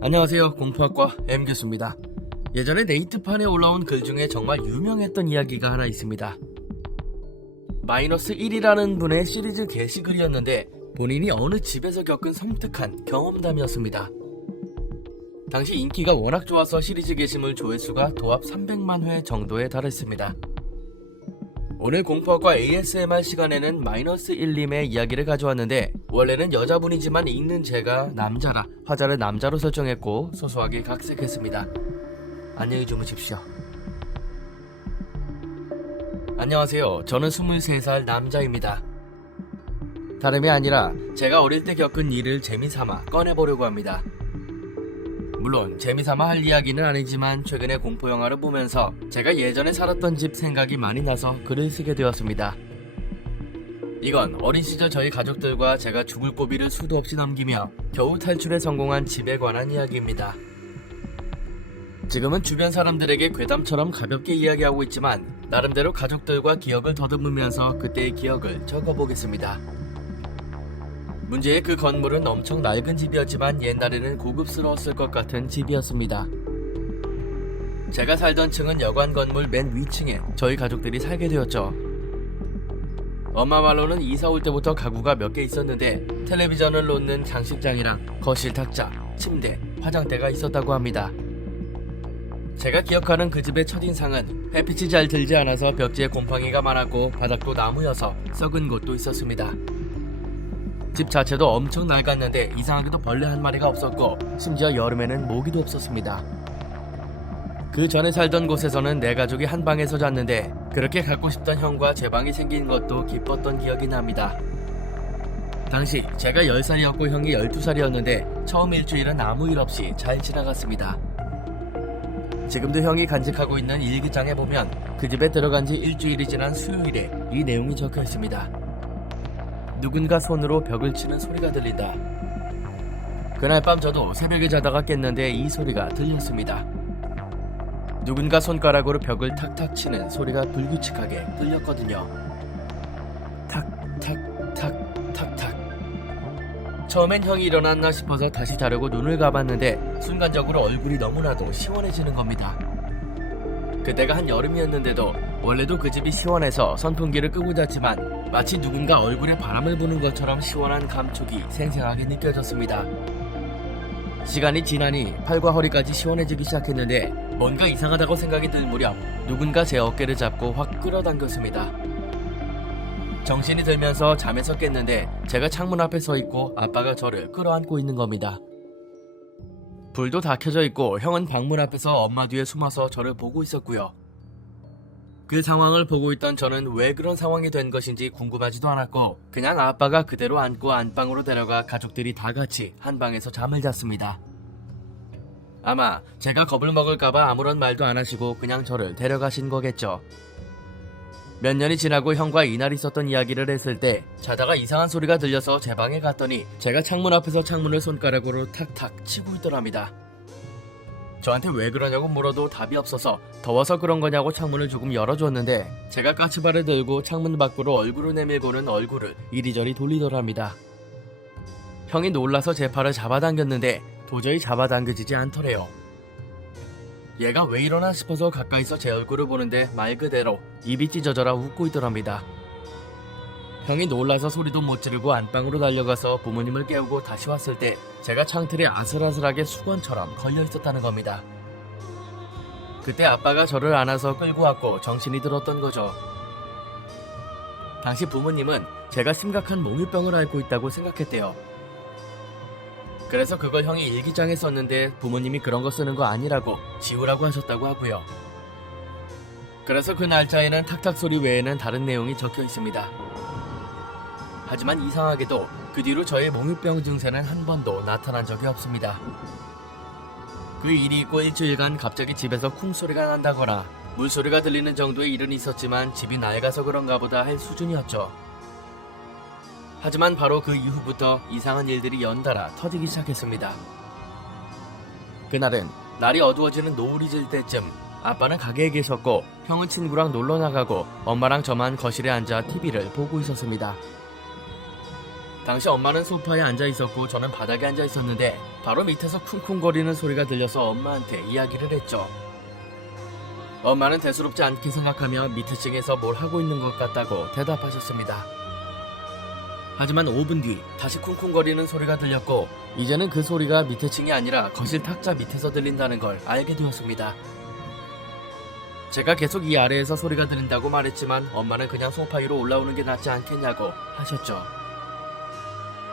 안녕하세요. 공포학과 M교수입니다. 예전에 네이트판에 올라온 글 중에 정말 유명했던 이야기가 하나 있습니다. -1이라는 분의 시리즈 게시글이었는데 본인이 어느 집에서 겪은 섬뜩한 경험담이었습니다. 당시 인기가 워낙 좋아서 시리즈 게시물 조회수가 도합 300만 회 정도에 달했습니다. 오늘 공포학과 ASMR 시간에는 -1님의 이야기를 가져왔는데 원래는 여자분이지만 읽는 제가 남자라 화자를 남자로 설정했고 소소하게 각색했습니다. 안녕히 주무십시오. 안녕하세요. 저는 23살 남자입니다. 다름이 아니라 제가 어릴 때 겪은 일을 재미삼아 꺼내보려고 합니다. 물론 재미삼아 할 이야기는 아니지만 최근에 공포영화를 보면서 제가 예전에 살았던 집 생각이 많이 나서 글을 쓰게 되었습니다. 이건 어린 시절 저희 가족들과 제가 죽을 고비를 수도 없이 넘기며 겨우 탈출에 성공한 집에 관한 이야기입니다. 지금은 주변 사람들에게 괴담처럼 가볍게 이야기하고 있지만 나름대로 가족들과 기억을 더듬으면서 그때의 기억을 적어보겠습니다. 문제의 그 건물은 엄청 낡은 집이었지만 옛날에는 고급스러웠을 것 같은 집이었습니다. 제가 살던 층은 여관 건물 맨 위층에 저희 가족들이 살게 되었죠. 엄마 말로는 이사 올 때부터 가구가 몇 개 있었는데 텔레비전을 놓는 장식장이랑 거실 탁자, 침대, 화장대가 있었다고 합니다. 제가 기억하는 그 집의 첫인상은 햇빛이 잘 들지 않아서 벽지에 곰팡이가 많았고 바닥도 나무여서 썩은 곳도 있었습니다. 집 자체도 엄청 낡았는데 이상하게도 벌레 한 마리가 없었고 심지어 여름에는 모기도 없었습니다. 그 전에 살던 곳에서는 내 가족이 한 방에서 잤는데 그렇게 갖고 싶던 형과 제 방이 생긴 것도 기뻤던 기억이 납니다. 당시 제가 10살이었고 형이 12살이었는데 처음 일주일은 아무 일 없이 잘 지나갔습니다. 지금도 형이 간직하고 있는 일기장에 보면 그 집에 들어간 지 일주일이 지난 수요일에 이 내용이 적혀 있습니다. 누군가 손으로 벽을 치는 소리가 들린다. 그날 밤 저도 새벽에 자다가 깼는데 이 소리가 들렸습니다. 누군가 손가락으로 벽을 탁탁 치는 소리가 불규칙하게 들렸거든요. 탁탁탁 탁탁. 처음엔 형이 일어났나 싶어서 다시 자려고 눈을 감았는데 순간적으로 얼굴이 너무나도 시원해지는 겁니다. 그때가 한여름이었는데도 원래도 그 집이 시원해서 선풍기를 끄고 잤지만 마치 누군가 얼굴에 바람을 부는 것처럼 시원한 감촉이 생생하게 느껴졌습니다. 시간이 지나니 팔과 허리까지 시원해지기 시작했는데 뭔가 이상하다고 생각이 들 무렵 누군가 제 어깨를 잡고 확 끌어당겼습니다. 정신이 들면서 잠에서 깼는데 제가 창문 앞에 서 있고 아빠가 저를 끌어안고 있는 겁니다. 불도 다 켜져 있고 형은 방문 앞에서 엄마 뒤에 숨어서 저를 보고 있었고요. 그 상황을 보고 있던 저는 왜 그런 상황이 된 것인지 궁금하지도 않았고 그냥 아빠가 그대로 안고 안방으로 데려가 가족들이 다 같이 한 방에서 잠을 잤습니다. 아마 제가 겁을 먹을까봐 아무런 말도 안 하시고 그냥 저를 데려가신 거겠죠. 몇 년이 지나고 형과 이날 있었던 이야기를 했을 때 자다가 이상한 소리가 들려서 제 방에 갔더니 제가 창문 앞에서 창문을 손가락으로 탁탁 치고 있더랍니다. 저한테 왜 그러냐고 물어도 답이 없어서 더워서 그런 거냐고 창문을 조금 열어줬는데 제가 까치발을 들고 창문 밖으로 얼굴을 내밀고는 얼굴을 이리저리 돌리더랍니다. 형이 놀라서 제 팔을 잡아당겼는데 도저히 잡아당겨지지 않더래요. 얘가 왜 이러나 싶어서 가까이서 제 얼굴을 보는데 말 그대로 입이 찢어져라 웃고 있더랍니다. 형이 놀라서 소리도 못 지르고 안방으로 달려가서 부모님을 깨우고 다시 왔을 때 제가 창틀에 아슬아슬하게 수건처럼 걸려 있었다는 겁니다. 그때 아빠가 저를 안아서 끌고 왔고 정신이 들었던 거죠. 당시 부모님은 제가 심각한 몽유병을 앓고 있다고 생각했대요. 그래서 그걸 형이 일기장에 썼는데 부모님이 그런 거 쓰는 거 아니라고 지우라고 하셨다고 하고요. 그래서 그 날짜에는 탁탁 소리 외에는 다른 내용이 적혀 있습니다. 하지만 이상하게도 그 뒤로 저의 몽유병 증세는 한 번도 나타난 적이 없습니다. 그 일이 있고 일주일간 갑자기 집에서 쿵 소리가 난다거나 물소리가 들리는 정도의 일은 있었지만 집이 낡아서 그런가 보다 할 수준이었죠. 하지만 바로 그 이후부터 이상한 일들이 연달아 터지기 시작했습니다. 그날은 날이 어두워지는 노을이 질 때쯤 아빠는 가게에 계셨고 형은 친구랑 놀러 나가고 엄마랑 저만 거실에 앉아 TV를 보고 있었습니다. 당시 엄마는 소파에 앉아 있었고 저는 바닥에 앉아 있었는데 바로 밑에서 쿵쿵거리는 소리가 들려서 엄마한테 이야기를 했죠. 엄마는 대수롭지 않게 생각하며 밑에 층에서 뭘 하고 있는 것 같다고 대답하셨습니다. 하지만 5분 뒤 다시 쿵쿵거리는 소리가 들렸고 이제는 그 소리가 밑에 층이 아니라 거실 탁자 밑에서 들린다는 걸 알게 되었습니다. 제가 계속 이 아래에서 소리가 들린다고 말했지만 엄마는 그냥 소파 위로 올라오는 게 낫지 않겠냐고 하셨죠.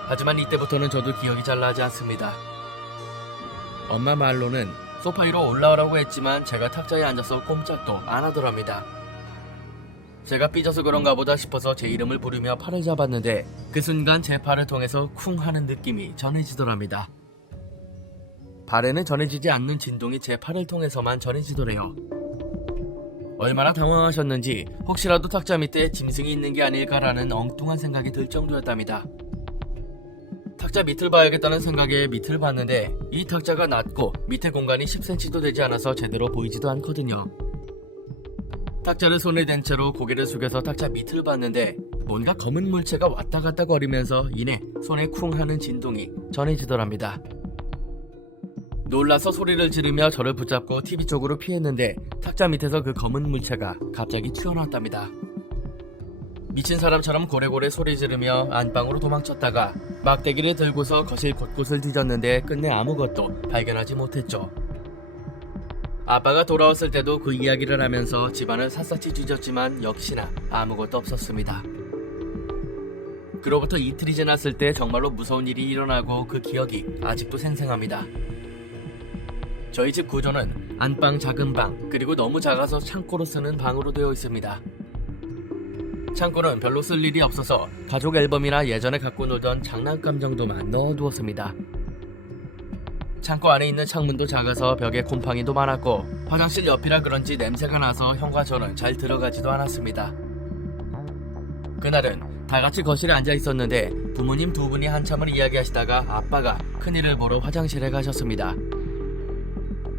하지만 이때부터는 저도 기억이 잘 나지 않습니다. 엄마 말로는 소파 위로 올라오라고 했지만 제가 탁자에 앉아서 꼼짝도 안 하더랍니다. 제가 삐져서 그런가 보다 싶어서 제 이름을 부르며 팔을 잡았는데 그 순간 제 팔을 통해서 쿵 하는 느낌이 전해지더랍니다. 발에는 전해지지 않는 진동이 제 팔을 통해서만 전해지더래요. 얼마나 당황하셨는지 혹시라도 탁자 밑에 짐승이 있는 게 아닐까라는 엉뚱한 생각이 들 정도였답니다. 탁자 밑을 봐야겠다는 생각에 밑을 봤는데 이 탁자가 낮고 밑에 공간이 10cm도 되지 않아서 제대로 보이지도 않거든요. 탁자를 손에 댄 채로 고개를 숙여서 탁자 밑을 봤는데 뭔가 검은 물체가 왔다 갔다 거리면서 이내 손에 쿵 하는 진동이 전해지더랍니다. 놀라서 소리를 지르며 저를 붙잡고 TV 쪽으로 피했는데 탁자 밑에서 그 검은 물체가 갑자기 튀어나왔답니다. 미친 사람처럼 고래고래 소리 지르며 안방으로 도망쳤다가 막대기를 들고서 거실 곳곳을 뒤졌는데 끝내 아무것도 발견하지 못했죠. 아빠가 돌아왔을 때도 그 이야기를 하면서 집안을 샅샅이 뒤졌지만 역시나 아무것도 없었습니다. 그로부터 이틀이 지났을 때 정말로 무서운 일이 일어나고 그 기억이 아직도 생생합니다. 저희 집 구조는 안방, 작은 방, 그리고 너무 작아서 창고로 쓰는 방으로 되어 있습니다. 창고는 별로 쓸 일이 없어서 가족 앨범이나 예전에 갖고 놀던 장난감 정도만 넣어두었습니다. 창고 안에 있는 창문도 작아서 벽에 곰팡이도 많았고 화장실 옆이라 그런지 냄새가 나서 형과 저는 잘 들어가지도 않았습니다. 그날은 다 같이 거실에 앉아 있었는데 부모님 두 분이 한참을 이야기하시다가 아빠가 큰일을 보러 화장실에 가셨습니다.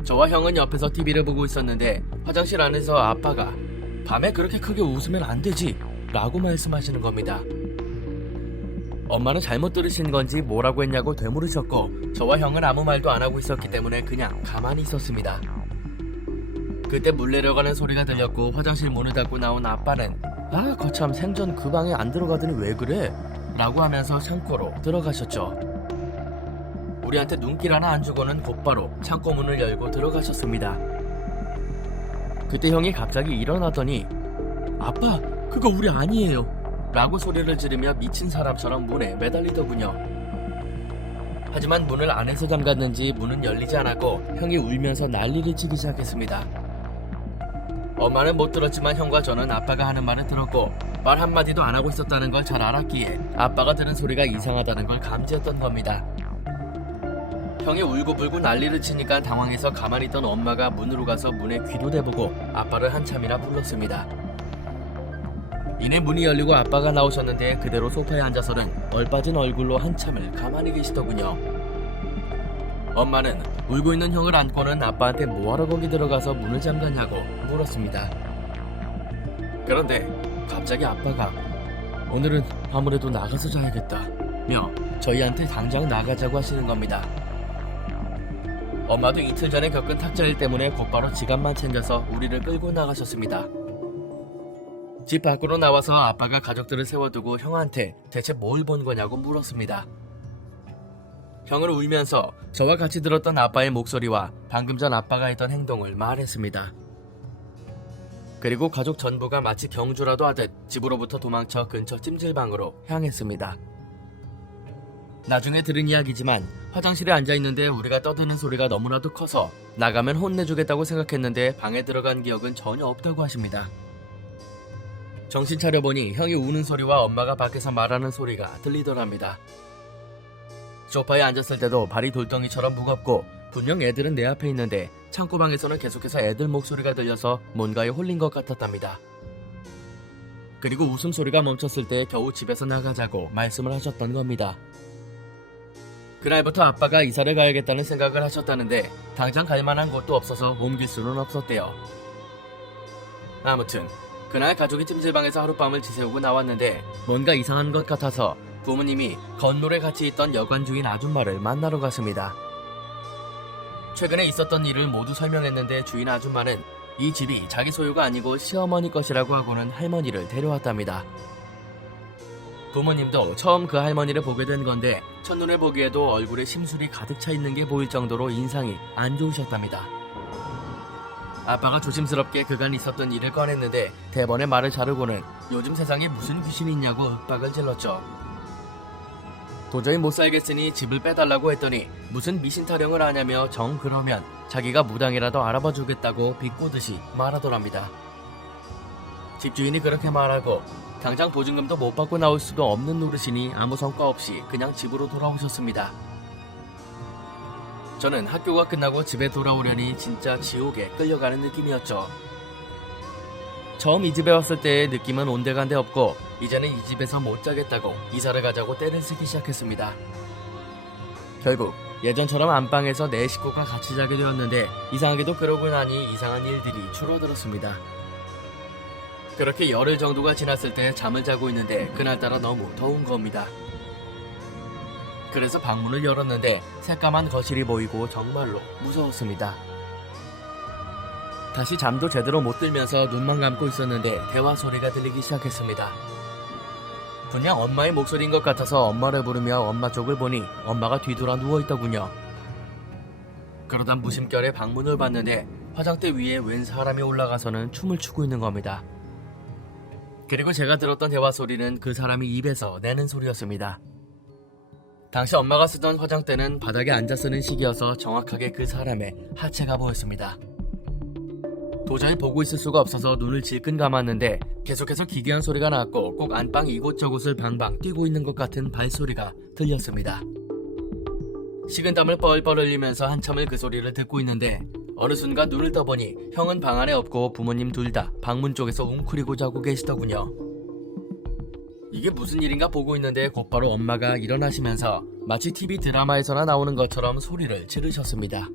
저와 형은 옆에서 TV를 보고 있었는데 화장실 안에서 아빠가 밤에 그렇게 크게 웃으면 안 되지 라고 말씀하시는 겁니다. 엄마는 잘못 들으신 건지 뭐라고 했냐고 되물으셨고 저와 형은 아무 말도 안 하고 있었기 때문에 그냥 가만히 있었습니다. 그때 물 내려가는 소리가 들렸고 화장실 문을 닫고 나온 아빠는 아 거참 생전 그 방에 안 들어가더니 왜 그래? 라고 하면서 창고로 들어가셨죠. 우리한테 눈길 하나 안 주고는 곧바로 창고 문을 열고 들어가셨습니다. 그때 형이 갑자기 일어나더니 아빠 그거 우리 아니에요 라고 소리를 지르며 미친 사람처럼 문에 매달리더군요. 하지만 문을 안에서 잠갔는지 문은 열리지 않았고 형이 울면서 난리를 치기 시작했습니다. 엄마는 못 들었지만 형과 저는 아빠가 하는 말을 들었고 말 한마디도 안 하고 있었다는 걸 잘 알았기에 아빠가 들은 소리가 이상하다는 걸 감지했던 겁니다. 형이 울고불고 난리를 치니까 당황해서 가만히 있던 엄마가 문으로 가서 문에 귀도 대보고 아빠를 한참이나 불렀습니다. 이내 문이 열리고 아빠가 나오셨는데 그대로 소파에 앉아서는 얼빠진 얼굴로 한참을 가만히 계시더군요. 엄마는 울고 있는 형을 안고는 아빠한테 뭐하러 거기 들어가서 문을 잠갔냐고 물었습니다. 그런데 갑자기 아빠가 오늘은 아무래도 나가서 자야겠다며 저희한테 당장 나가자고 하시는 겁니다. 엄마도 이틀 전에 겪은 탁자일 때문에 곧바로 지갑만 챙겨서 우리를 끌고 나가셨습니다. 집 밖으로 나와서 아빠가 가족들을 세워두고 형한테 대체 뭘 본 거냐고 물었습니다. 형은 울면서 저와 같이 들었던 아빠의 목소리와 방금 전 아빠가 했던 행동을 말했습니다. 그리고 가족 전부가 마치 경주라도 하듯 집으로부터 도망쳐 근처 찜질방으로 향했습니다. 나중에 들은 이야기지만 화장실에 앉아있는데 우리가 떠드는 소리가 너무나도 커서 나가면 혼내주겠다고 생각했는데 방에 들어간 기억은 전혀 없다고 하십니다. 정신 차려보니 형이 우는 소리와 엄마가 밖에서 말하는 소리가 들리더랍니다. 소파에 앉았을 때도 발이 돌덩이처럼 무겁고 분명 애들은 내 앞에 있는데 창고방에서는 계속해서 애들 목소리가 들려서 뭔가에 홀린 것 같았답니다. 그리고 웃음소리가 멈췄을 때 겨우 집에서 나가자고 말씀을 하셨던 겁니다. 그날부터 아빠가 이사를 가야겠다는 생각을 하셨다는데 당장 갈 만한 곳도 없어서 옮길 수는 없었대요. 아무튼 그날 가족이 찜질방에서 하룻밤을 지새우고 나왔는데 뭔가 이상한 것 같아서 부모님이 건물에 같이 있던 여관 주인 아줌마를 만나러 갔습니다. 최근에 있었던 일을 모두 설명했는데 주인 아줌마는 이 집이 자기 소유가 아니고 시어머니 것이라고 하고는 할머니를 데려왔답니다. 부모님도 처음 그 할머니를 보게 된 건데 첫눈에 보기에도 얼굴에 심술이 가득 차 있는 게 보일 정도로 인상이 안 좋으셨답니다. 아빠가 조심스럽게 그간 있었던 일을 꺼냈는데 대번에 말을 자르고는 요즘 세상에 무슨 귀신이 있냐고 윽박을 질렀죠. 도저히 못 살겠으니 집을 빼달라고 했더니 무슨 미신 타령을 하냐며 정 그러면 자기가 무당이라도 알아봐 주겠다고 비꼬듯이 말하더랍니다. 집주인이 그렇게 말하고 당장 보증금도 못 받고 나올 수도 없는 노릇이니 아무 성과 없이 그냥 집으로 돌아오셨습니다. 저는 학교가 끝나고 집에 돌아오려니 진짜 지옥에 끌려가는 느낌이었죠. 처음 이 집에 왔을 때의 느낌은 온데간데 없고 이제는 이 집에서 못 자겠다고 이사를 가자고 떼를 쓰기 시작했습니다. 결국 예전처럼 안방에서 네 식구가 같이 자게 되었는데 이상하게도 그러고 나니 이상한 일들이 줄어들었습니다. 그렇게 열흘 정도가 지났을 때 잠을 자고 있는데 그날따라 너무 더운 겁니다. 그래서 방문을 열었는데 새까만 거실이 보이고 정말로 무서웠습니다. 다시 잠도 제대로 못 들면서 눈만 감고 있었는데 대화 소리가 들리기 시작했습니다. 분명 엄마의 목소리인 것 같아서 엄마를 부르며 엄마 쪽을 보니 엄마가 뒤돌아 누워있더군요. 그러다 무심결에 방문을 봤는데 화장대 위에 웬 사람이 올라가서는 춤을 추고 있는 겁니다. 그리고 제가 들었던 대화 소리는 그 사람이 입에서 내는 소리였습니다. 당시 엄마가 쓰던 화장대는 바닥에 앉아 쓰는 식이어서 정확하게 그 사람의 하체가 보였습니다. 도저히 보고 있을 수가 없어서 눈을 질끈 감았는데 계속해서 기괴한 소리가 났고 꼭 안방 이곳저곳을 방방 뛰고 있는 것 같은 발소리가 들렸습니다. 식은땀을 뻘뻘 흘리면서 한참을 그 소리를 듣고 있는데 어느 순간 눈을 떠보니 형은 방 안에 없고 부모님 둘 다 방문 쪽에서 웅크리고 자고 계시더군요. 이게 무슨 일인가 보고 있는데 곧바로 엄마가 일어나시면서 마치 TV 드라마에서나 나오는 것처럼 소리를 지르셨습니다.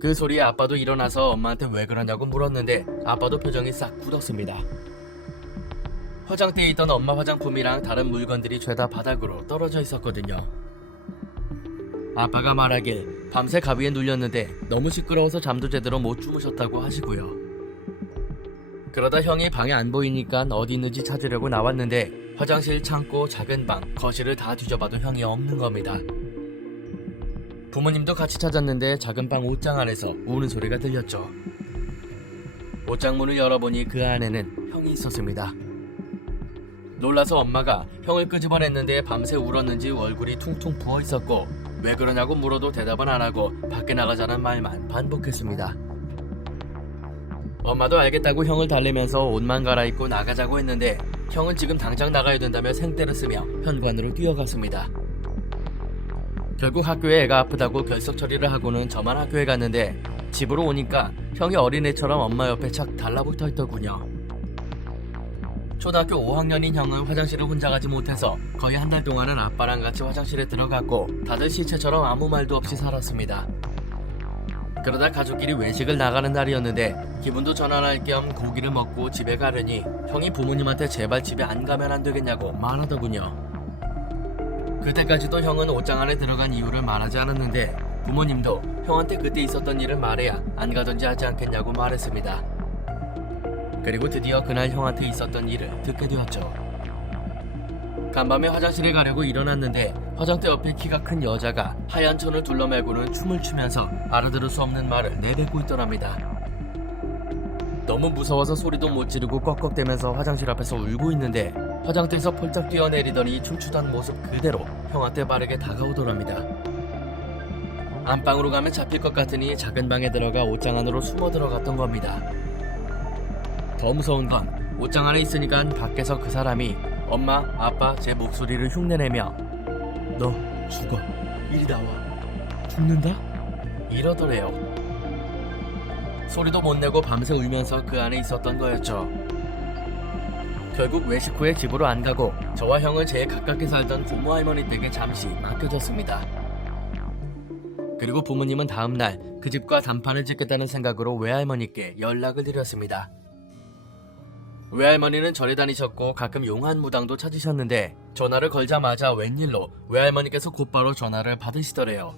그 소리에 아빠도 일어나서 엄마한테 왜 그러냐고 물었는데 아빠도 표정이 싹 굳었습니다. 화장대에 있던 엄마 화장품이랑 다른 물건들이 죄다 바닥으로 떨어져 있었거든요. 아빠가 말하길 밤새 가위에 눌렸는데 너무 시끄러워서 잠도 제대로 못 주무셨다고 하시고요. 그러다 형이 방에 안 보이니까 어디 있는지 찾으려고 나왔는데 화장실, 창고, 작은 방, 거실을 다 뒤져봐도 형이 없는 겁니다. 부모님도 같이 찾았는데 작은 방 옷장 안에서 우는 소리가 들렸죠. 옷장 문을 열어보니 그 안에는 형이 있었습니다. 놀라서 엄마가 형을 끄집어냈는데 밤새 울었는지 얼굴이 퉁퉁 부어있었고 왜 그러냐고 물어도 대답은 안하고 밖에 나가자는 말만 반복했습니다. 엄마도 알겠다고 형을 달래면서 옷만 갈아입고 나가자고 했는데 형은 지금 당장 나가야 된다며 생떼를 쓰며 현관으로 뛰어갔습니다. 결국 학교에 애가 아프다고 결석 처리를 하고는 저만 학교에 갔는데 집으로 오니까 형이 어린애처럼 엄마 옆에 착 달라붙어 있더군요. 초등학교 5학년인 형은 화장실을 혼자 가지 못해서 거의 한 달 동안은 아빠랑 같이 화장실에 들어갔고 다들 시체처럼 아무 말도 없이 살았습니다. 그러다 가족끼리 외식을 나가는 날이었는데 기분도 전환할 겸 고기를 먹고 집에 가려니 형이 부모님한테 제발 집에 안 가면 안 되겠냐고 말하더군요. 그때까지도 형은 옷장 안에 들어간 이유를 말하지 않았는데 부모님도 형한테 그때 있었던 일을 말해야 안 가든지 하지 않겠냐고 말했습니다. 그리고 드디어 그날 형한테 있었던 일을 듣게 되었죠. 간밤에 화장실에 가려고 일어났는데 화장대 옆에 키가 큰 여자가 하얀 천을 둘러매고는 춤을 추면서 알아들을 수 없는 말을 내뱉고 있더랍니다. 너무 무서워서 소리도 못 지르고 꺽꺽대면서 화장실 앞에서 울고 있는데 화장대에서 펄쩍 뛰어내리더니 춤추던 모습 그대로 형한테 빠르게 다가오더랍니다. 안방으로 가면 잡힐 것 같으니 작은 방에 들어가 옷장 안으로 숨어 들어갔던 겁니다. 더 무서운 건 옷장 안에 있으니까 밖에서 그 사람이 엄마, 아빠 제 목소리를 흉내내며 너 죽어, 이리 나와, 죽는다? 이러더래요. 소리도 못 내고 밤새 울면서 그 안에 있었던 거였죠. 결국 외식 후에 집으로 안 가고 저와 형은 제일 가깝게 살던 고모 할머니 댁에 잠시 맡겨졌습니다. 그리고 부모님은 다음날 그 집과 단판을 짓겠다는 생각으로 외할머니께 연락을 드렸습니다. 외할머니는 절에 다니셨고 가끔 용한 무당도 찾으셨는데 전화를 걸자마자 웬일로 외할머니께서 곧바로 전화를 받으시더래요.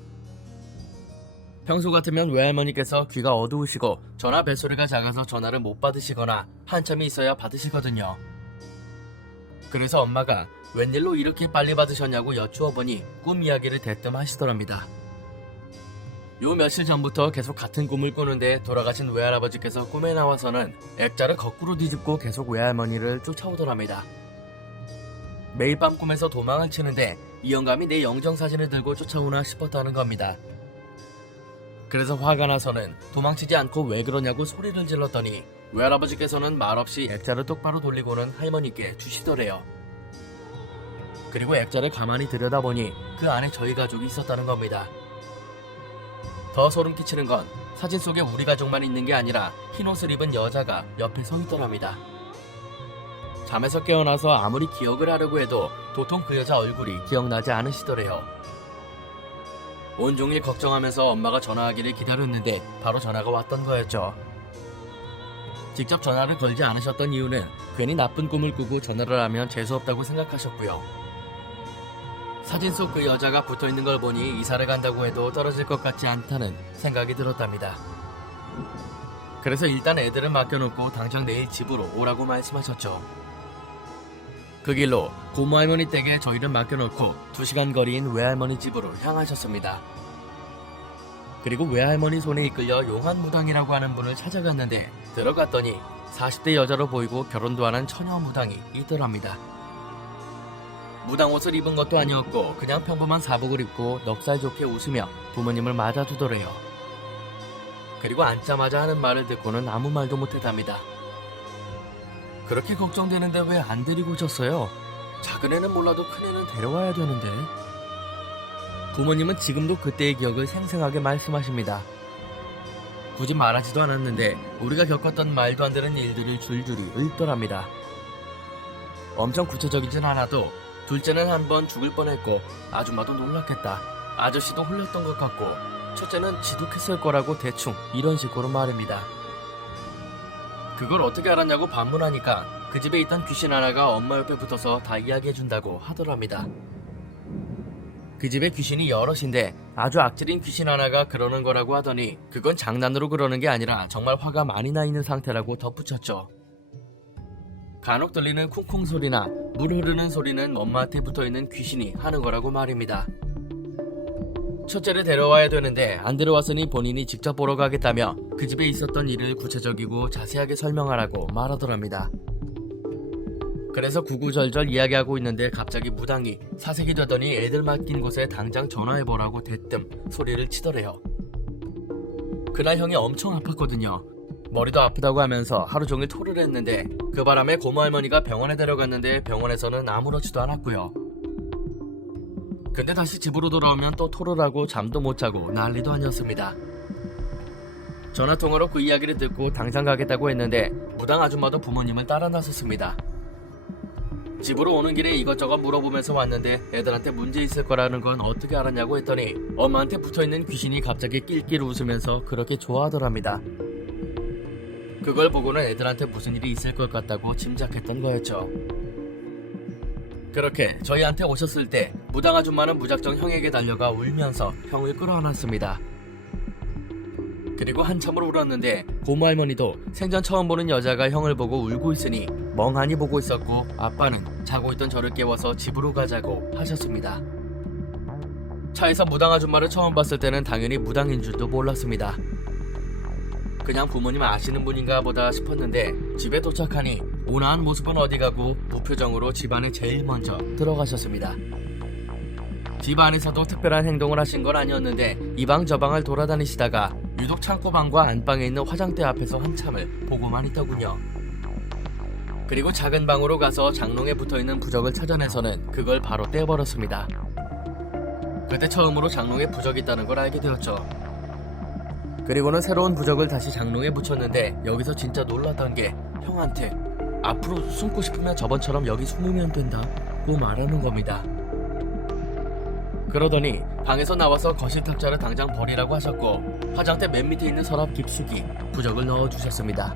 평소 같으면 외할머니께서 귀가 어두우시고 전화 벨소리가 작아서 전화를 못 받으시거나 한참이 있어야 받으시거든요. 그래서 엄마가 웬일로 이렇게 빨리 받으셨냐고 여쭈어보니 꿈 이야기를 대뜸 하시더랍니다. 요 며칠 전부터 계속 같은 꿈을 꾸는데 돌아가신 외할아버지께서 꿈에 나와서는 액자를 거꾸로 뒤집고 계속 외할머니를 쫓아오더랍니다. 매일 밤 꿈에서 도망을 치는데 이 영감이 내 영정사진을 들고 쫓아오나 싶었다는 겁니다. 그래서 화가 나서는 도망치지 않고 왜 그러냐고 소리를 질렀더니 외할아버지께서는 말없이 액자를 똑바로 돌리고는 할머니께 주시더래요. 그리고 액자를 가만히 들여다보니 그 안에 저희 가족이 있었다는 겁니다. 더 소름 끼치는 건 사진 속에 우리 가족만 있는 게 아니라 흰옷을 입은 여자가 옆에 서 있더랍니다. 잠에서 깨어나서 아무리 기억을 하려고 해도 도통 그 여자 얼굴이 기억나지 않으시더래요. 온종일 걱정하면서 엄마가 전화하기를 기다렸는데 바로 전화가 왔던 거였죠. 직접 전화를 걸지 않으셨던 이유는 괜히 나쁜 꿈을 꾸고 전화를 하면 재수없다고 생각하셨고요. 사진 속 그 여자가 붙어있는 걸 보니 이사를 간다고 해도 떨어질 것 같지 않다는 생각이 들었답니다. 그래서 일단 애들을 맡겨놓고 당장 내일 집으로 오라고 말씀하셨죠. 그 길로 고모 할머니 댁에 저희를 맡겨놓고 2시간 거리인 외할머니 집으로 향하셨습니다. 그리고 외할머니 손에 이끌려 용한무당이라고 하는 분을 찾아갔는데 들어갔더니 40대 여자로 보이고 결혼도 안 한 처녀 무당이 있더랍니다. 무당 옷을 입은 것도 아니었고 그냥 평범한 사복을 입고 넉살 좋게 웃으며 부모님을 맞아두더래요. 그리고 앉자마자 하는 말을 듣고는 아무 말도 못했답니다. 그렇게 걱정되는데 왜 안 데리고 오셨어요? 작은 애는 몰라도 큰 애는 데려와야 되는데. 부모님은 지금도 그때의 기억을 생생하게 말씀하십니다. 굳이 말하지도 않았는데 우리가 겪었던 말도 안 되는 일들을 줄줄이 읊더랍니다. 엄청 구체적이진 않아도 둘째는 한 번 죽을 뻔했고 아줌마도 놀랐겠다. 아저씨도 홀렸던 것 같고 첫째는 지독했을 거라고 대충 이런 식으로 말입니다. 그걸 어떻게 알았냐고 반문하니까 그 집에 있던 귀신 하나가 엄마 옆에 붙어서 다 이야기해준다고 하더랍니다. 그 집에 귀신이 여럿인데 아주 악질인 귀신 하나가 그러는 거라고 하더니 그건 장난으로 그러는 게 아니라 정말 화가 많이 나 있는 상태라고 덧붙였죠. 간혹 들리는 쿵쿵 소리나 물 흐르는 소리는 엄마한테 붙어있는 귀신이 하는 거라고 말입니다. 첫째를 데려와야 되는데 안 데려왔으니 본인이 직접 보러 가겠다며 그 집에 있었던 일을 구체적이고 자세하게 설명하라고 말하더랍니다. 그래서 구구절절 이야기하고 있는데 갑자기 무당이 사색이 되더니 애들 맡긴 곳에 당장 전화해보라고 대뜸 소리를 치더래요. 그날 형이 엄청 아팠거든요. 머리도 아프다고 하면서 하루 종일 토를 했는데 그 바람에 고모 할머니가 병원에 데려갔는데 병원에서는 아무렇지도 않았고요. 근데 다시 집으로 돌아오면 또 토를 하고 잠도 못 자고 난리도 아니었습니다. 전화통화로 그 이야기를 듣고 당장 가겠다고 했는데 무당 아줌마도 부모님을 따라 나섰습니다. 집으로 오는 길에 이것저것 물어보면서 왔는데 애들한테 문제 있을 거라는 건 어떻게 알았냐고 했더니 엄마한테 붙어있는 귀신이 갑자기 낄낄 웃으면서 그렇게 좋아하더랍니다. 그걸 보고는 애들한테 무슨 일이 있을 것 같다고 짐작했던 거였죠. 그렇게 저희한테 오셨을 때 무당 아줌마는 무작정 형에게 달려가 울면서 형을 끌어안았습니다. 그리고 한참을 울었는데 고모 할머니도 생전 처음 보는 여자가 형을 보고 울고 있으니 멍하니 보고 있었고 아빠는 자고 있던 저를 깨워서 집으로 가자고 하셨습니다. 차에서 무당 아줌마를 처음 봤을 때는 당연히 무당인 줄도 몰랐습니다. 그냥 부모님 아시는 분인가 보다 싶었는데 집에 도착하니 온화한 모습은 어디 가고 무표정으로 집 안에 제일 먼저 들어가셨습니다. 집 안에서도 특별한 행동을 하신 건 아니었는데 이 방 저 방을 돌아다니시다가 유독 창고방과 안방에 있는 화장대 앞에서 한참을 보고만 있더군요. 그리고 작은 방으로 가서 장롱에 붙어있는 부적을 찾아내서는 그걸 바로 떼버렸습니다. 그때 처음으로 장롱에 부적이 있다는 걸 알게 되었죠. 그리고는 새로운 부적을 다시 장롱에 붙였는데 여기서 진짜 놀랐던 게 형한테 앞으로 숨고 싶으면 저번처럼 여기 숨으면 된다고 말하는 겁니다. 그러더니 방에서 나와서 거실 탁자를 당장 버리라고 하셨고 화장대 맨 밑에 있는 서랍 깊숙이 부적을 넣어주셨습니다.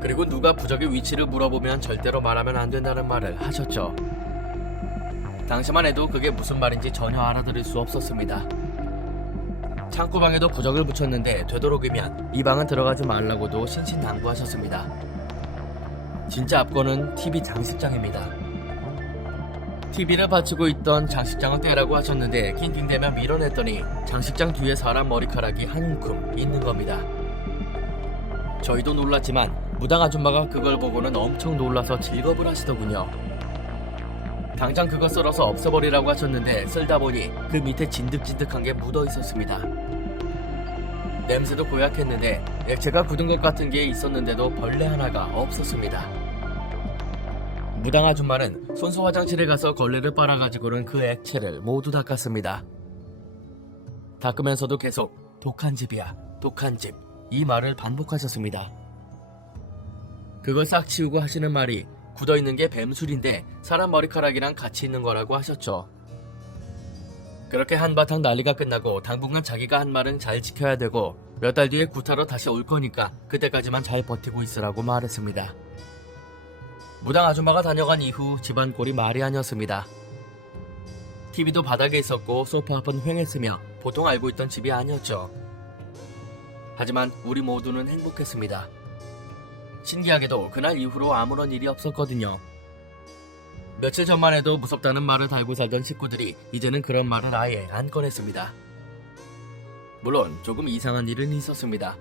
그리고 누가 부적의 위치를 물어보면 절대로 말하면 안 된다는 말을 하셨죠. 당시만 해도 그게 무슨 말인지 전혀 알아들을 수 없었습니다. 창고방에도 부적을 붙였는데 되도록이면 이 방은 들어가지 말라고도 신신당부하셨습니다. 진짜 앞건은 TV 장식장입니다. TV를 받치고 있던 장식장을 떼라고 하셨는데 낑낑대며 밀어냈더니 장식장 뒤에 사람 머리카락이 한 움큼 있는 겁니다. 저희도 놀랐지만 무당 아줌마가 그걸 보고는 엄청 놀라서 질겁을 하시더군요. 당장 그거 썰어서 없애버리라고 하셨는데 쓸다 보니 그 밑에 진득진득한 게 묻어 있었습니다. 냄새도 고약했는데 액체가 굳은 것 같은 게 있었는데도 벌레 하나가 없었습니다. 무당 아줌마는 손수 화장실에 가서 걸레를 빨아가지고는 그 액체를 모두 닦았습니다. 닦으면서도 계속 독한 집이야, 독한 집 이 말을 반복하셨습니다. 그걸 싹 치우고 하시는 말이 굳어있는 게 뱀술인데 사람 머리카락이랑 같이 있는 거라고 하셨죠. 그렇게 한바탕 난리가 끝나고 당분간 자기가 한 말은 잘 지켜야 되고 몇 달 뒤에 구타로 다시 올 거니까 그때까지만 잘 버티고 있으라고 말했습니다. 무당 아줌마가 다녀간 이후 집안 꼴이 말이 아니었습니다. TV도 바닥에 있었고 소파 앞은 휑했으며 보통 알고 있던 집이 아니었죠. 하지만 우리 모두는 행복했습니다. 신기하게도 그날 이후로 아무런 일이 없었거든요. 며칠 전만 해도 무섭다는 말을 달고 살던 식구들이 이제는 그런 말을 아예 안 꺼냈습니다. 물론 조금 이상한 일은 있었습니다.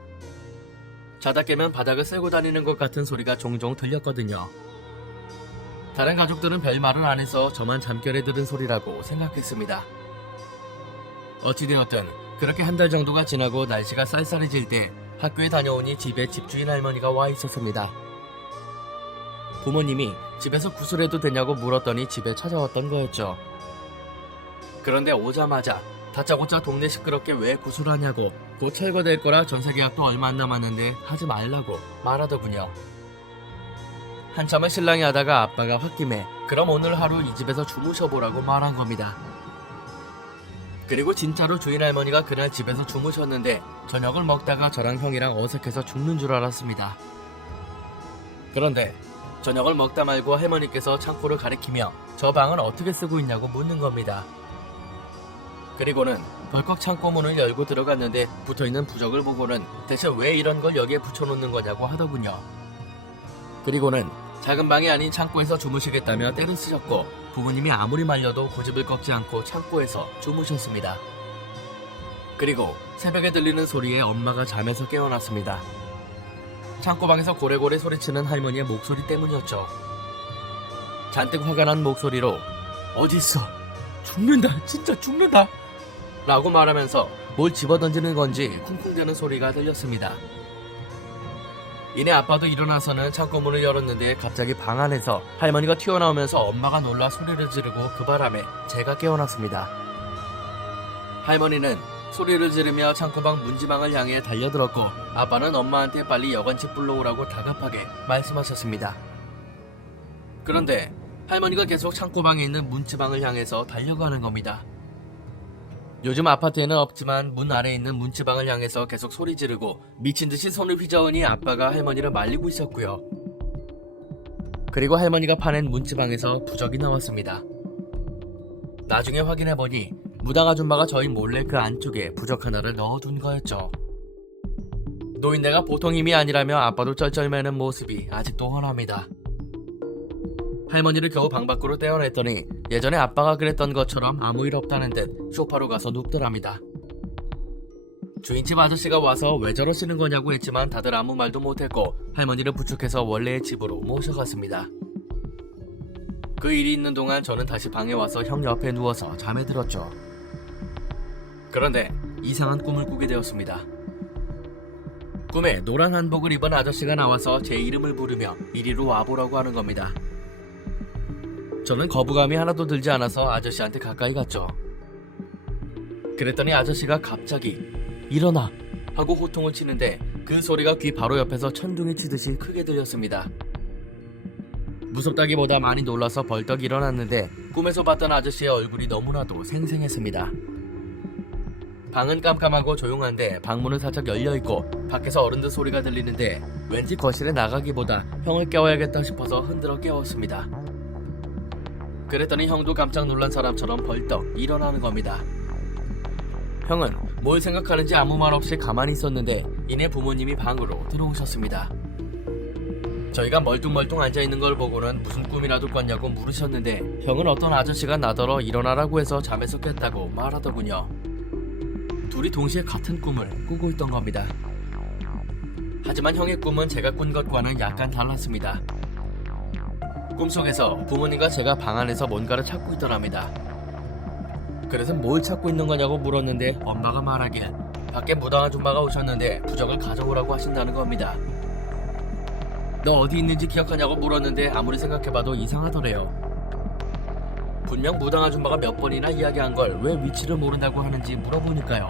자다 깨면 바닥을 쓸고 다니는 것 같은 소리가 종종 들렸거든요. 다른 가족들은 별 말을 안 해서 저만 잠결에 들은 소리라고 생각했습니다. 어찌되었든 그렇게 한 달 정도가 지나고 날씨가 쌀쌀해질 때 학교에 다녀오니 집에 집주인 할머니가 와 있었습니다. 부모님이 집에서 구슬해도 되냐고 물었더니 집에 찾아왔던 거였죠. 그런데 오자마자 다짜고짜 동네 시끄럽게 왜 구슬하냐고 곧 철거될 거라 전세계약도 얼마 안 남았는데 하지 말라고 말하더군요. 한참을 신랑이 하다가 아빠가 홧김에 그럼 오늘 하루 이 집에서 주무셔보라고 말한 겁니다. 그리고 진짜로 주인 할머니가 그날 집에서 주무셨는데 저녁을 먹다가 저랑 형이랑 어색해서 죽는 줄 알았습니다. 그런데 저녁을 먹다 말고 할머니께서 창고를 가리키며 저 방은 어떻게 쓰고 있냐고 묻는 겁니다. 그리고는 벌컥 창고 문을 열고 들어갔는데 붙어있는 부적을 보고는 대체 왜 이런 걸 여기에 붙여놓는 거냐고 하더군요. 그리고는 작은 방이 아닌 창고에서 주무시겠다며 때를 쓰셨고 부모님이 아무리 말려도 고집을 꺾지 않고 창고에서 주무셨습니다. 그리고 새벽에 들리는 소리에 엄마가 잠에서 깨어났습니다. 창고방에서 고래고래 소리치는 할머니의 목소리 때문이었죠. 잔뜩 화가 난 목소리로 어딨어? 죽는다! 진짜 죽는다! 라고 말하면서 뭘 집어던지는 건지 쿵쿵대는 소리가 들렸습니다. 이내 아빠도 일어나서는 창고문을 열었는데 갑자기 방 안에서 할머니가 튀어나오면서 엄마가 놀라 소리를 지르고 그 바람에 제가 깨어났습니다. 할머니는 소리를 지르며 창고방 문지방을 향해 달려들었고 아빠는 엄마한테 빨리 여관집 불러오라고 다급하게 말씀하셨습니다. 그런데 할머니가 계속 창고방에 있는 문지방을 향해서 달려가는 겁니다. 요즘 아파트에는 없지만 문 아래에 있는 문지방을 향해서 계속 소리 지르고 미친듯이 손을 휘저으니 아빠가 할머니를 말리고 있었고요. 그리고 할머니가 파낸 문지방에서 부적이 나왔습니다. 나중에 확인해보니 무당 아줌마가 저희 몰래 그 안쪽에 부적 하나를 넣어둔 거였죠. 노인네가 보통 힘이 아니라며 아빠도 쩔쩔매는 모습이 아직도 훤합니다. 할머니를 겨우 방 밖으로 떼어냈더니 예전에 아빠가 그랬던 것처럼 아무 일 없다는 듯 소파로 가서 눕더랍니다. 주인집 아저씨가 와서 왜 저러시는 거냐고 했지만 다들 아무 말도 못했고 할머니를 부축해서 원래의 집으로 모셔갔습니다. 그 일이 있는 동안 저는 다시 방에 와서 형 옆에 누워서 잠에 들었죠. 그런데 이상한 꿈을 꾸게 되었습니다. 꿈에 노란 한복을 입은 아저씨가 나와서 제 이름을 부르며 이리로 와보라고 하는 겁니다. 저는 거부감이 하나도 들지 않아서 아저씨한테 가까이 갔죠. 그랬더니 아저씨가 갑자기 일어나 하고 호통을 치는데 그 소리가 귀 바로 옆에서 천둥이 치듯이 크게 들렸습니다. 무섭다기보다 많이 놀라서 벌떡 일어났는데 꿈에서 봤던 아저씨의 얼굴이 너무나도 생생했습니다. 방은 깜깜하고 조용한데 방문은 살짝 열려있고 밖에서 어른들 소리가 들리는데 왠지 거실에 나가기보다 형을 깨워야겠다 싶어서 흔들어 깨웠습니다. 그랬더니 형도 깜짝 놀란 사람처럼 벌떡 일어나는 겁니다. 형은 뭘 생각하는지 아무 말 없이 가만히 있었는데 이내 부모님이 방으로 들어오셨습니다. 저희가 멀뚱멀뚱 앉아있는 걸 보고는 무슨 꿈이라도 꿨냐고 물으셨는데 형은 어떤 아저씨가 나더러 일어나라고 해서 잠에서 깼다고 말하더군요. 둘이 동시에 같은 꿈을 꾸고 있던 겁니다. 하지만 형의 꿈은 제가 꾼 것과는 약간 달랐습니다. 꿈속에서 부모님과 제가 방 안에서 뭔가를 찾고 있더랍니다. 그래서 뭘 찾고 있는 거냐고 물었는데 엄마가 말하길 밖에 무당 아줌마가 오셨는데 부적을 가져오라고 하신다는 겁니다. 너 어디 있는지 기억하냐고 물었는데 아무리 생각해봐도 이상하더래요. 분명 무당 아줌마가 몇 번이나 이야기한 걸 왜 위치를 모른다고 하는지 물어보니까요.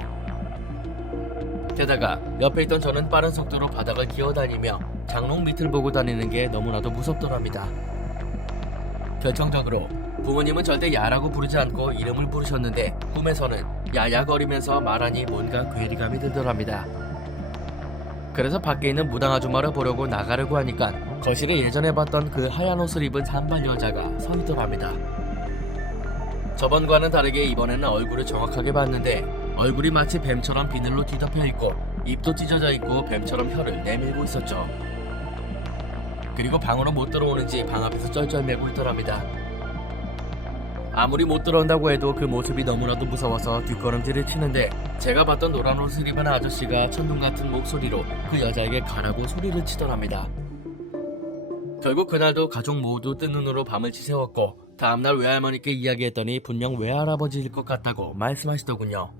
게다가 옆에 있던 저는 빠른 속도로 바닥을 기어다니며 장롱 밑을 보고 다니는 게 너무나도 무섭더랍니다. 결정적으로 부모님은 절대 야라고 부르지 않고 이름을 부르셨는데 꿈에서는 야야거리면서 말하니 뭔가 괴리감이 들더랍니다. 그래서 밖에 있는 무당 아줌마를 보려고 나가려고 하니까 거실에 예전에 봤던 그 하얀 옷을 입은 산발 여자가 서 있더랍니다. 저번과는 다르게 이번에는 얼굴을 정확하게 봤는데 얼굴이 마치 뱀처럼 비늘로 뒤덮여 있고 입도 찢어져 있고 뱀처럼 혀를 내밀고 있었죠. 그리고 방으로 못 들어오는지 방 앞에서 쩔쩔매고 있더랍니다. 아무리 못 들어온다고 해도 그 모습이 너무나도 무서워서 뒷걸음질을 치는데 제가 봤던 노란 옷을 입은 아저씨가 천둥같은 목소리로 그 여자에게 가라고 소리를 치더랍니다. 결국 그날도 가족 모두 뜬 눈으로 밤을 지새웠고 다음날 외할머니께 이야기했더니 분명 외할아버지일 것 같다고 말씀하시더군요.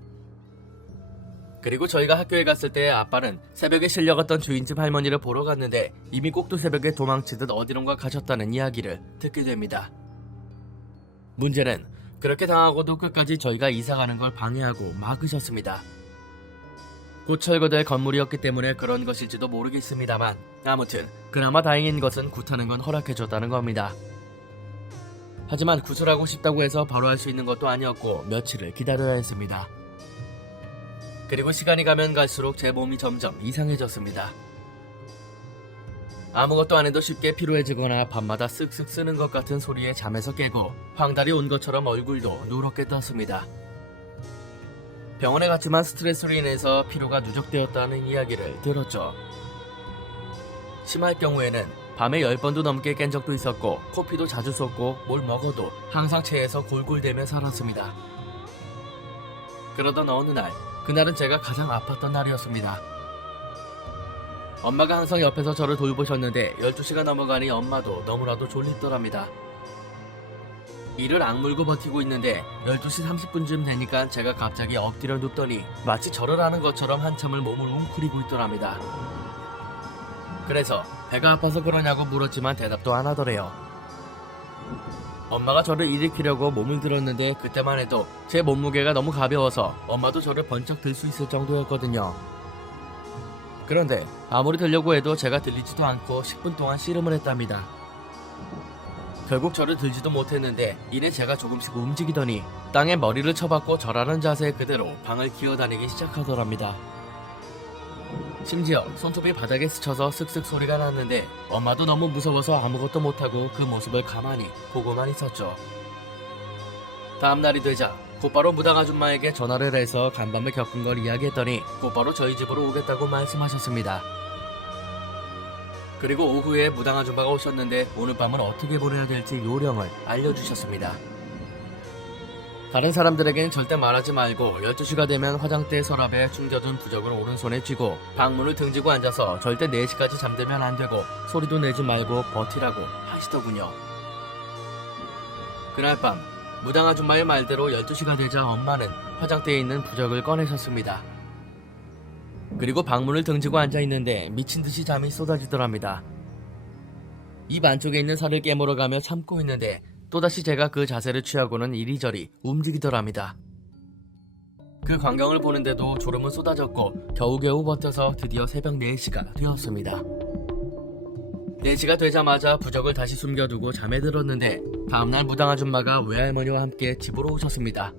그리고 저희가 학교에 갔을 때 아빠는 새벽에 실려갔던 주인집 할머니를 보러 갔는데 이미 꼭두 새벽에 도망치듯 어디론가 가셨다는 이야기를 듣게 됩니다. 문제는 그렇게 당하고도 끝까지 저희가 이사가는 걸 방해하고 막으셨습니다. 곧 철거될 건물이었기 때문에 그런 것일지도 모르겠습니다만 아무튼 그나마 다행인 것은 굿하는 건 허락해줬다는 겁니다. 하지만 구슬하고 싶다고 해서 바로 할 수 있는 것도 아니었고 며칠을 기다려야 했습니다. 그리고 시간이 가면 갈수록 제 몸이 점점 이상해졌습니다. 아무것도 안 해도 쉽게 피로해지거나 밤마다 쓱쓱 쓰는 것 같은 소리에 잠에서 깨고 황달이 온 것처럼 얼굴도 누렇게 떴습니다. 병원에 갔지만 스트레스로 인해서 피로가 누적되었다는 이야기를 들었죠. 심할 경우에는 밤에 10번도 넘게 깬 적도 있었고 코피도 자주 쏟고 뭘 먹어도 항상 체해서 골골대며 살았습니다. 그러던 어느 날, 그날은 제가 가장 아팠던 날이었습니다. 엄마가 항상 옆에서 저를 돌보셨는데 12시가 넘어가니 엄마도 너무나도 졸립더랍니다. 이를 악물고 버티고 있는데 12시 30분쯤 되니까 제가 갑자기 엎드려 눕더니 마치 절을 하는 것처럼 한참을 몸을 웅크리고 있더랍니다. 그래서 배가 아파서 그러냐고 물었지만 대답도 안 하더래요. 엄마가 저를 일으키려고 몸을 들었는데 그때만 해도 제 몸무게가 너무 가벼워서 엄마도 저를 번쩍 들 수 있을 정도였거든요. 그런데 아무리 들려고 해도 제가 들리지도 않고 10분 동안 씨름을 했답니다. 결국 저를 들지도 못했는데 이내 제가 조금씩 움직이더니 땅에 머리를 쳐박고 절하는 자세 그대로 방을 기어다니기 시작하더랍니다. 심지어 손톱이 바닥에 스쳐서 쓱쓱 소리가 났는데 엄마도 너무 무서워서 아무것도 못하고 그 모습을 가만히 보고만 있었죠. 다음날이 되자 곧바로 무당 아줌마에게 전화를 해서 간밤에 겪은 걸 이야기했더니 곧바로 저희 집으로 오겠다고 말씀하셨습니다. 그리고 오후에 무당 아줌마가 오셨는데 오늘 밤은 어떻게 보내야 될지 요령을 알려주셨습니다. 다른 사람들에게는 절대 말하지 말고 12시가 되면 화장대 서랍에 숨겨둔 부적을 오른손에 쥐고 방문을 등지고 앉아서 절대 4시까지 잠들면 안 되고 소리도 내지 말고 버티라고 하시더군요. 그날 밤 무당 아줌마의 말대로 12시가 되자 엄마는 화장대에 있는 부적을 꺼내셨습니다. 그리고 방문을 등지고 앉아있는데 미친듯이 잠이 쏟아지더랍니다. 입 안쪽에 있는 살을 깨물어 가며 참고 있는데 또다시 제가 그 자세를 취하고는 이리저리 움직이더랍니다. 그 광경을 보는데도 졸음은 쏟아졌고 겨우겨우 버텨서 드디어 새벽 4시가 되었습니다. 4시가 되자마자 부적을 다시 숨겨두고 잠에 들었는데 다음날 무당 아줌마가 외할머니와 함께 집으로 오셨습니다.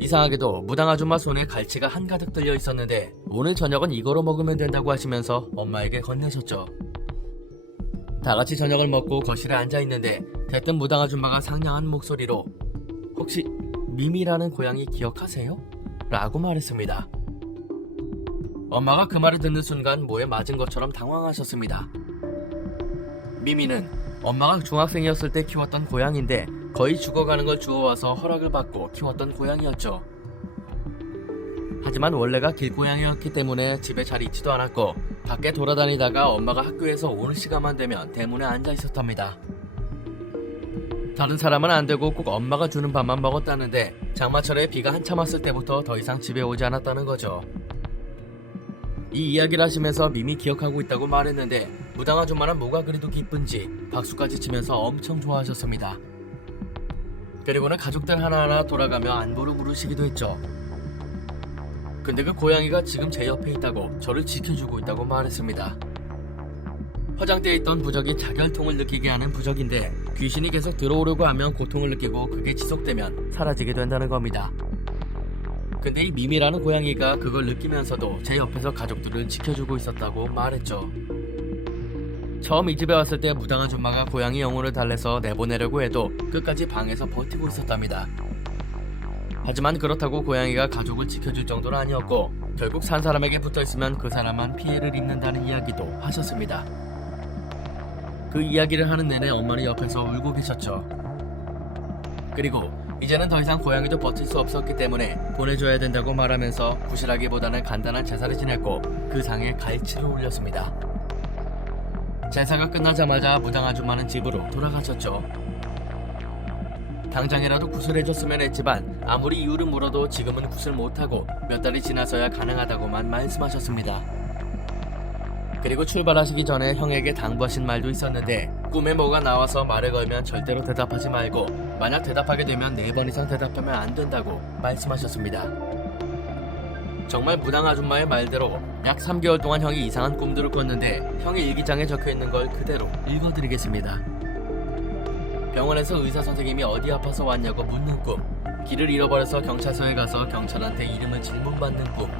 이상하게도 무당 아줌마 손에 갈치가 한가득 들려 있었는데 오늘 저녁은 이거로 먹으면 된다고 하시면서 엄마에게 건네셨죠. 다같이 저녁을 먹고 거실에 앉아있는데 대뜸 무당 아줌마가 상냥한 목소리로 혹시 미미라는 고양이 기억하세요? 라고 말했습니다. 엄마가 그 말을 듣는 순간 뭐에 맞은 것처럼 당황하셨습니다. 미미는 엄마가 중학생이었을 때 키웠던 고양인데 거의 죽어가는 걸 주워와서 허락을 받고 키웠던 고양이였죠. 하지만 원래가 길고양이였기 때문에 집에 잘 있지도 않았고 밖에 돌아다니다가 엄마가 학교에서 오는 시간만 되면 대문에 앉아 있었답니다. 다른 사람은 안 되고 꼭 엄마가 주는 밥만 먹었다는데 장마철에 비가 한참 왔을 때부터 더 이상 집에 오지 않았다는 거죠. 이 이야기를 하시면서 미미 기억하고 있다고 말했는데 무당 아줌마는 뭐가 그리도 기쁜지 박수까지 치면서 엄청 좋아하셨습니다. 그리고는 가족들 하나하나 돌아가며 안부를 물으시기도 했죠. 근데 그 고양이가 지금 제 옆에 있다고 저를 지켜주고 있다고 말했습니다. 화장대에 있던 부적이 자결통을 느끼게 하는 부적인데 귀신이 계속 들어오려고 하면 고통을 느끼고 그게 지속되면 사라지게 된다는 겁니다. 근데 이 미미라는 고양이가 그걸 느끼면서도 제 옆에서 가족들을 지켜주고 있었다고 말했죠. 처음 이 집에 왔을 때 무당 아줌마가 고양이 영혼을 달래서 내보내려고 해도 끝까지 방에서 버티고 있었답니다. 하지만 그렇다고 고양이가 가족을 지켜줄 정도는 아니었고 결국 산 사람에게 붙어있으면 그 사람만 피해를 입는다는 이야기도 하셨습니다. 그 이야기를 하는 내내 엄마는 옆에서 울고 계셨죠. 그리고 이제는 더 이상 고양이도 버틸 수 없었기 때문에 보내줘야 된다고 말하면서 구실하기보다는 간단한 제사를 지냈고 그 상에 갈치를 올렸습니다. 제사가 끝나자마자 무당 아줌마는 집으로 돌아가셨죠. 당장이라도 구슬해줬으면 했지만 아무리 이유를 물어도 지금은 구슬 못하고 몇 달이 지나서야 가능하다고만 말씀하셨습니다. 그리고 출발하시기 전에 형에게 당부하신 말도 있었는데 꿈에 뭐가 나와서 말을 걸면 절대로 대답하지 말고 만약 대답하게 되면 4번 이상 대답하면 안 된다고 말씀하셨습니다. 정말 무당 아줌마의 말대로 약 3개월 동안 형이 이상한 꿈들을 꿨는데 형의 일기장에 적혀있는 걸 그대로 읽어드리겠습니다. 병원에서 의사 선생님이 어디 아파서 왔냐고 묻는 꿈, 길을 잃어버려서 경찰서에 가서 경찰한테 이름을 질문받는 꿈,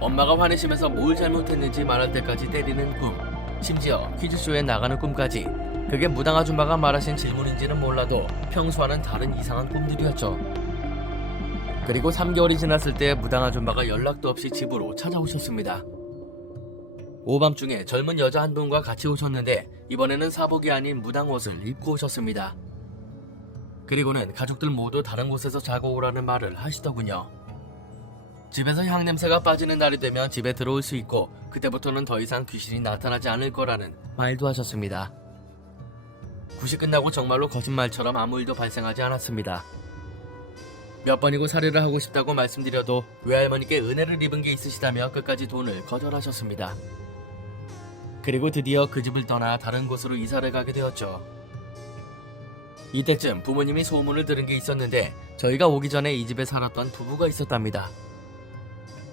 엄마가 화내시면서 뭘 잘못했는지 말할 때까지 때리는 꿈, 심지어 퀴즈쇼에 나가는 꿈까지. 그게 무당 아줌마가 말하신 질문인지는 몰라도 평소와는 다른 이상한 꿈들이었죠. 그리고 3개월이 지났을 때 무당 아줌마가 연락도 없이 집으로 찾아오셨습니다. 오밤중에 젊은 여자 한 분과 같이 오셨는데 이번에는 사복이 아닌 무당 옷을 입고 오셨습니다. 그리고는 가족들 모두 다른 곳에서 자고 오라는 말을 하시더군요. 집에서 향냄새가 빠지는 날이 되면 집에 들어올 수 있고 그때부터는 더 이상 귀신이 나타나지 않을 거라는 말도 하셨습니다. 굿이 끝나고 정말로 거짓말처럼 아무 일도 발생하지 않았습니다. 몇 번이고 살해를 하고 싶다고 말씀드려도 외할머니께 은혜를 입은 게 있으시다며 끝까지 돈을 거절하셨습니다. 그리고 드디어 그 집을 떠나 다른 곳으로 이사를 가게 되었죠. 이때쯤 부모님이 소문을 들은 게 있었는데 저희가 오기 전에 이 집에 살았던 부부가 있었답니다.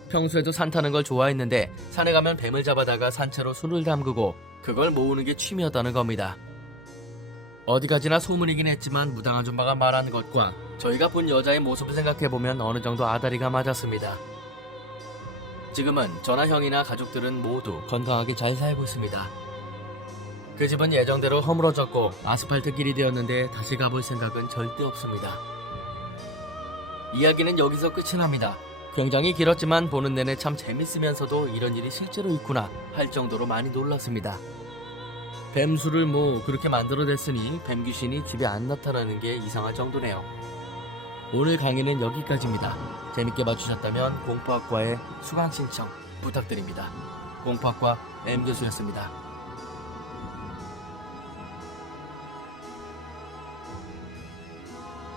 평소에도 산 타는 걸 좋아했는데 산에 가면 뱀을 잡아다가 산채로 술을 담그고 그걸 모으는 게 취미였다는 겁니다. 어디까지나 소문이긴 했지만 무당 아줌마가 말한 것과 저희가 본 여자의 모습을 생각해보면 어느 정도 아다리가 맞았습니다. 지금은 저나 형이나 가족들은 모두 건강하게 잘 살고 있습니다. 그 집은 예정대로 허물어졌고 아스팔트 길이 되었는데 다시 가볼 생각은 절대 없습니다. 이야기는 여기서 끝이 납니다. 굉장히 길었지만 보는 내내 참 재밌으면서도 이런 일이 실제로 있구나 할 정도로 많이 놀랐습니다. 뱀수를 뭐 그렇게 만들어냈으니 뱀귀신이 집에 안 나타나는 게 이상할 정도네요. 오늘 강의는 여기까지입니다. 재밌게 봐주셨다면 공포학과의 수강 신청 부탁드립니다. 공포학과 M교수였습니다.